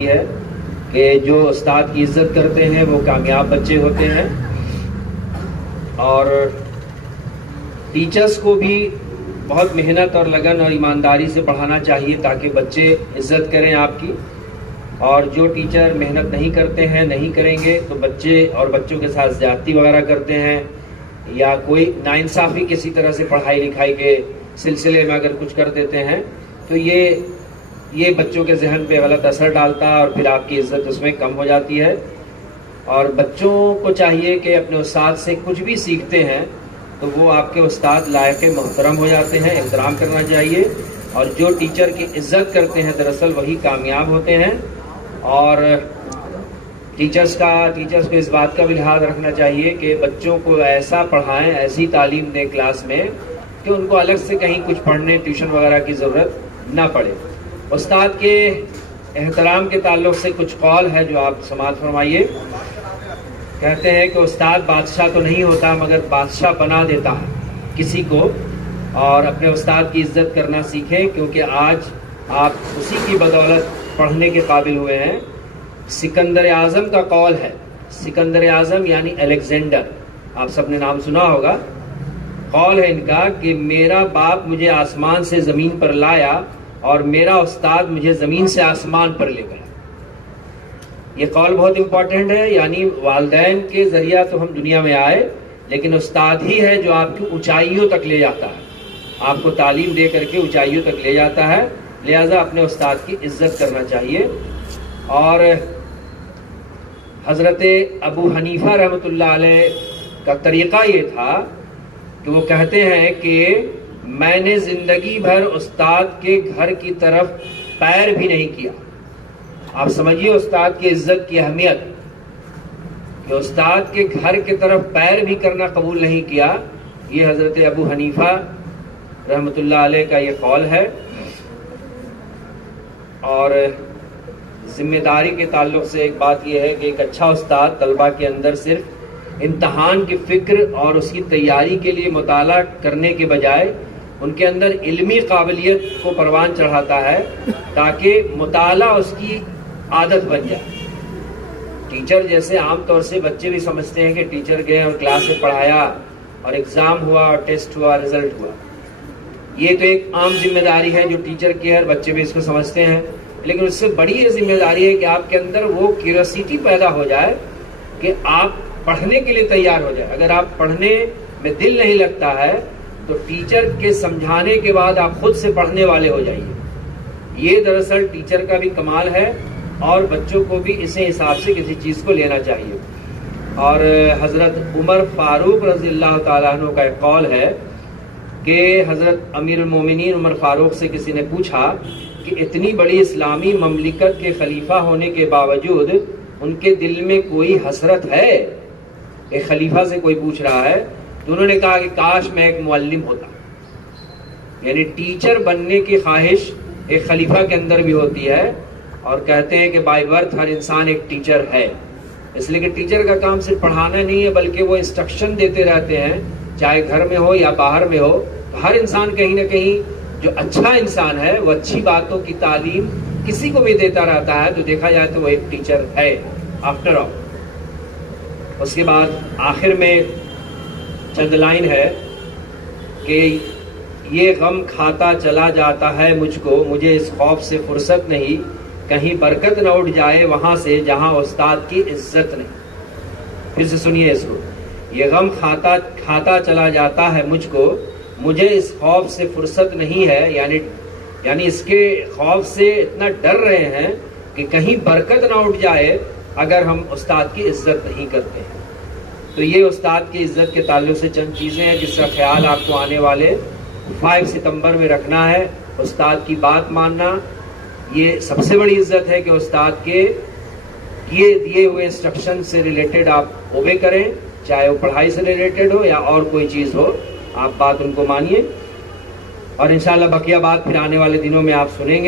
ہے کہ جو استاد کی عزت کرتے ہیں وہ کامیاب بچے ہوتے ہیں، اور ٹیچرز کو بھی بہت محنت اور لگن اور ایمانداری سے پڑھانا چاہیے تاکہ بچے عزت کریں آپ کی. اور جو ٹیچر محنت نہیں کرتے ہیں، نہیں کریں گے تو بچے اور بچوں کے ساتھ زیادتی وغیرہ کرتے ہیں یا کوئی ناانصافی کسی طرح سے پڑھائی لکھائی کے سلسلے میں اگر کچھ کر دیتے ہیں تو یہ بچوں کے ذہن پہ غلط اثر ڈالتا ہے اور پھر آپ کی عزت اس میں کم ہو جاتی ہے. اور بچوں کو چاہیے کہ اپنے استاد سے کچھ بھی سیکھتے ہیں تو وہ آپ کے استاد لائق محترم ہو جاتے ہیں، احترام کرنا چاہیے. اور جو ٹیچر کی عزت کرتے ہیں دراصل وہی کامیاب ہوتے ہیں. اور ٹیچرز کو اس بات کا بھی لحاظ رکھنا چاہیے کہ بچوں کو ایسا پڑھائیں، ایسی تعلیم دیں کلاس میں کہ ان کو الگ سے کہیں کچھ پڑھنے ٹیوشن وغیرہ کی ضرورت نہ پڑے. استاد کے احترام کے تعلق سے کچھ قول ہے جو آپ سماعت فرمائیے. کہتے ہیں کہ استاد بادشاہ تو نہیں ہوتا مگر بادشاہ بنا دیتا ہے کسی کو. اور اپنے استاد کی عزت کرنا سیکھیں کیونکہ آج آپ اسی کی بدولت پڑھنے کے قابل ہوئے ہیں. سکندر اعظم کا قول ہے، سکندر اعظم یعنی الیگزینڈر، آپ سب نے نام سنا ہوگا. قول ہے ان کا کہ میرا باپ مجھے آسمان سے زمین پر لایا اور میرا استاد مجھے زمین سے آسمان پر لے گیا. یہ قول بہت امپورٹنٹ ہے، یعنی والدین کے ذریعہ تو ہم دنیا میں آئے لیکن استاد ہی ہے جو آپ کی اونچائیوں تک لے جاتا ہے، آپ کو تعلیم دے کر کے اونچائیوں تک لے جاتا ہے. لہذا اپنے استاد کی عزت کرنا چاہیے. اور حضرت ابو حنیفہ رحمۃ اللہ علیہ کا طریقہ یہ تھا کہ وہ کہتے ہیں کہ میں نے زندگی بھر استاد کے گھر کی طرف پیر بھی نہیں کیا. آپ سمجھیے استاد کی عزت کی اہمیت کہ استاد کے گھر کی طرف پیر بھی کرنا قبول نہیں کیا. یہ حضرت ابو حنیفہ رحمۃ اللہ علیہ کا یہ قول ہے. اور ذمہ داری کے تعلق سے ایک بات یہ ہے کہ ایک اچھا استاد طلبہ کے اندر صرف امتحان کی فکر اور اس کی تیاری کے لیے مطالعہ کرنے کے بجائے ان کے اندر علمی قابلیت کو پروان چڑھاتا ہے تاکہ مطالعہ اس کی عادت بن جائے. ٹیچر جیسے عام طور سے بچے بھی سمجھتے ہیں کہ ٹیچر گئے اور کلاس میں پڑھایا اور ایگزام ہوا اور ٹیسٹ ہوا، رزلٹ ہوا. یہ تو ایک عام ذمہ داری ہے جو ٹیچر کی ہے، بچے بھی اس کو سمجھتے ہیں. لیکن اس سے بڑی یہ ذمہ داری ہے کہ آپ کے اندر وہ کیوریوسٹی پیدا ہو جائے کہ آپ پڑھنے کے لیے تیار ہو جائے. اگر آپ پڑھنے میں دل نہیں لگتا ہے تو ٹیچر کے سمجھانے کے بعد آپ خود سے پڑھنے والے ہو جائیے. یہ دراصل ٹیچر کا بھی کمال ہے اور بچوں کو بھی اسی حساب سے کسی چیز کو لینا چاہیے. اور حضرت عمر فاروق رضی اللہ تعالیٰ عنہ کا ایک قول ہے کہ حضرت امیر المومنین عمر فاروق سے کسی نے پوچھا کہ اتنی بڑی اسلامی مملکت کے خلیفہ ہونے کے باوجود ان کے دل میں کوئی حسرت ہے؟ ایک خلیفہ سے کوئی پوچھ رہا ہے تو انہوں نے کہا کہ کاش میں ایک معلم ہوتا. یعنی ٹیچر بننے کی خواہش ایک خلیفہ کے اندر بھی ہوتی ہے. اور کہتے ہیں کہ بائی برتھ ہر انسان ایک ٹیچر ہے، اس لیے کہ ٹیچر کا کام صرف پڑھانا نہیں ہے بلکہ وہ انسٹرکشن دیتے رہتے ہیں، چاہے گھر میں ہو یا باہر میں ہو. ہر انسان کہیں نہ کہیں جو اچھا انسان ہے وہ اچھی باتوں کی تعلیم کسی کو بھی دیتا رہتا ہے، تو دیکھا جائے تو وہ ایک ٹیچر ہے آفٹر آل. اس کے بعد آخر میں چند لائن ہے کہ یہ غم کھاتا چلا جاتا ہے مجھ کو، مجھے اس خوف سے فرصت نہیں، کہیں برکت نہ اٹھ جائے وہاں سے جہاں استاد کی عزت نہیں. پھر سے سنیے اس کو. یہ غم کھاتا چلا جاتا ہے مجھ کو، مجھے اس خوف سے فرصت نہیں ہے، یعنی اس کے خوف سے اتنا ڈر رہے ہیں کہ کہیں برکت نہ اٹھ جائے اگر ہم استاد کی عزت نہیں کرتے ہیں. تو یہ استاد کی عزت کے تعلق سے چند چیزیں ہیں جس کا خیال آپ کو آنے والے 5 ستمبر میں رکھنا ہے. استاد کی بات ماننا یہ سب سے بڑی عزت ہے کہ استاد کے دیے ہوئے انسٹرکشن سے ریلیٹڈ آپ اوبے کریں، چاہے وہ پڑھائی سے ریلیٹڈ ہو یا اور کوئی چیز ہو، آپ بات ان کو مانیے. اور انشاءاللہ بقیہ بات پھر آنے والے دنوں میں آپ سنیں گے.